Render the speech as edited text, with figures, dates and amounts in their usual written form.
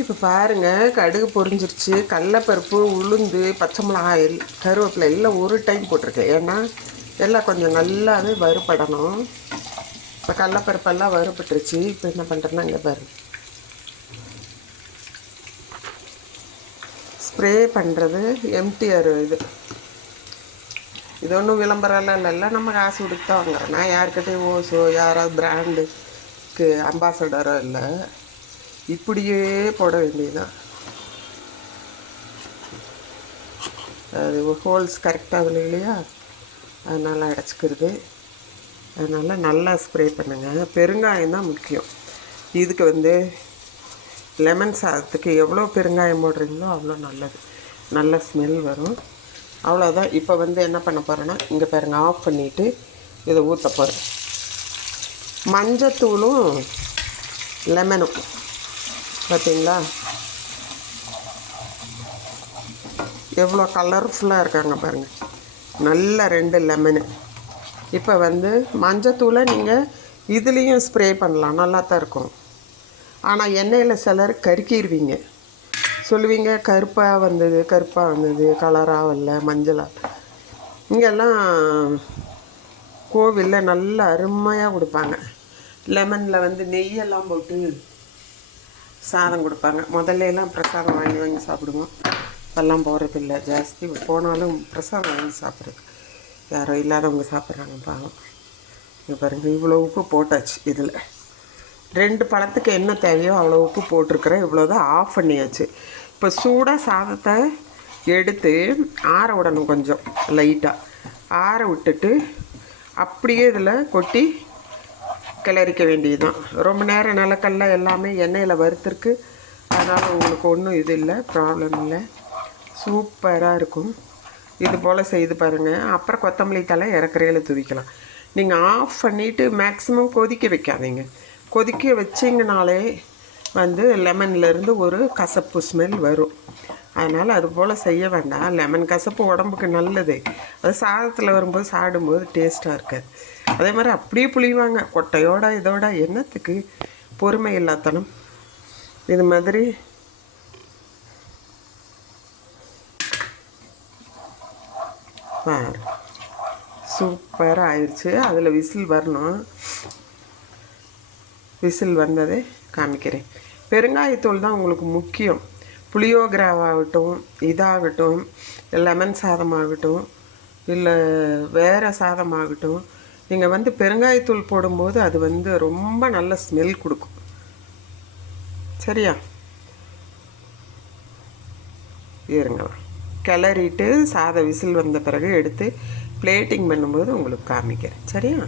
இப்போ பாருங்கள், கடுகு பொரிஞ்சிருச்சு. கடலைப்பருப்பு, உளுந்து, பச்சை மிளகாய், கருவேப்பிலை எல்லாம் ஒரு டைம் போட்டிருக்கேன். ஏன்னா எல்லாம் கொஞ்சம் நல்லாவே வறுபடணும். இப்போ கடலைப்பருப்பெல்லாம் வறுபட்டுருச்சு. இப்போ என்ன பண்ணுறேன்னா, இங்கே பாருங்கள், ஸ்ப்ரே பண்ணுறது எம்டிஆர் இது ஒன்றும் விளம்பரம்லாம் இல்லைல்ல, நம்ம காசு கொடுத்து தான் வாங்குறோம். நான் யாருக்கிட்டையும் ஓசோ யாராவது பிராண்டுக்கு அம்பாசடரோ இல்லை, இப்படியே போட வேண்டியதுதான். அது ஹோல்ஸ் கரெக்டாக அதில் இல்லையா, அதனால் அடைச்சிக்கிறது. அதனால் நல்லா ஸ்ப்ரே பண்ணுங்கள். பெருங்காயம் தான் முக்கியம். இதுக்கு லெமன் சாதத்துக்கு எவ்வளோ பெருங்காயம் போடுறீங்களோ அவ்வளோ நல்லது, நல்ல ஸ்மெல் வரும். அவ்வளோதான். இப்போ என்ன பண்ண போகிறேன்னா, இங்கே பாருங்கள், ஆஃப் பண்ணிவிட்டு இதை ஊற்ற போகிறேன். மஞ்சத்தூளும் லெமனும் பார்த்தீங்களா எவ்வளோ கலர்ஃபுல்லாக இருக்காங்க பாருங்கள். நல்ல 2 லெமனு. இப்போ மஞ்சத்தூளை நீங்கள் இதுலேயும் ஸ்ப்ரே பண்ணலாம், நல்லா தான் இருக்கும். ஆனால் எண்ணெயில் சிலர் கருக்கிடுவீங்க, சொல்லுவீங்க கருப்பாக வந்தது, கலராக வரல, மஞ்சளாக. இங்கெல்லாம் கோவிலில் நல்ல அருமையாக கொடுப்பாங்க. லெமனில் நெய்யெல்லாம் போட்டு சாதம் கொடுப்பாங்க. முதல்ல பிரசாதம் வாங்கி சாப்பிடுவோம். இப்போல்லாம் போகிறதில்ல, ஜாஸ்தி போனாலும் பிரசாதம் வாங்கி சாப்பிட்றது. யாரோ இல்லாதவங்க சாப்பிட்றாங்க பாவம். இங்கே பாருங்கள், இவ்வளோ உப்பு போட்டாச்சு. இதில் 2 பழத்துக்கு என்ன தேவையோ அவ்வளோ உப்பு போட்டிருக்கிறேன். இவ்வளோதான். ஆஃப் பண்ணியாச்சு. இப்போ சூடாக சாதத்தை எடுத்து ஆற விடணும், கொஞ்சம் லைட்டாக ஆற விட்டுட்டு அப்படியே இதில் கொட்டி கிளறிக்க வேண்டியது தான். ரொம்ப நேரம் நிலக்கல்ல எல்லாமே எண்ணெயில் வறுத்துருக்கு. அதனால் உங்களுக்கு ஒன்றும் இது இல்லை, ப்ராப்ளம் இல்லை. சூப்பராக இருக்கும். இது போல் செய்து பாருங்கள். அப்புறம் கொத்தமல்லி தழை இறக்குறையில் தூவிக்கலாம். நீங்கள் ஆஃப் பண்ணிவிட்டு மேக்ஸிமம் கொதிக்க வைக்காதீங்க. கொதிக்க வச்சிங்கனாலே லெமன்லேருந்து ஒரு கசப்பு ஸ்மெல் வரும். அதனால் அது போல் செய்ய வேண்டாம். லெமன் கசப்பு உடம்புக்கு நல்லது. அது சாதத்தில் வரும்போது சாப்பிடும்போது டேஸ்ட்டாக இருக்காது. அதே மாதிரி அப்படியே புளிவாங்க கொட்டையோட இதோட. என்னத்துக்கு பொறுமை இல்லாதனம். இது மாதிரி சூப்பராக ஆயிடுச்சு. அதில் விசில் வரணும். விசில் வந்ததே காமிக்கிறேன். பெருங்காயத்தூள் தான் உங்களுக்கு முக்கியம். புளியோகராவாகட்டும், இதாகட்டும், லெமன் சாதமாகட்டும், இல்லை வேறு சாதமாகட்டும், நீங்கள் பெருங்காயத்தூள் போடும்போது அது ரொம்ப நல்ல ஸ்மெல் கொடுக்கும். சரியா? இருங்க, கிளறிட்டு சாத விசில் வந்த பிறகு எடுத்து பிளேட்டிங் பண்ணும்போது உங்களுக்கு காமிக்கிறேன். சரியா?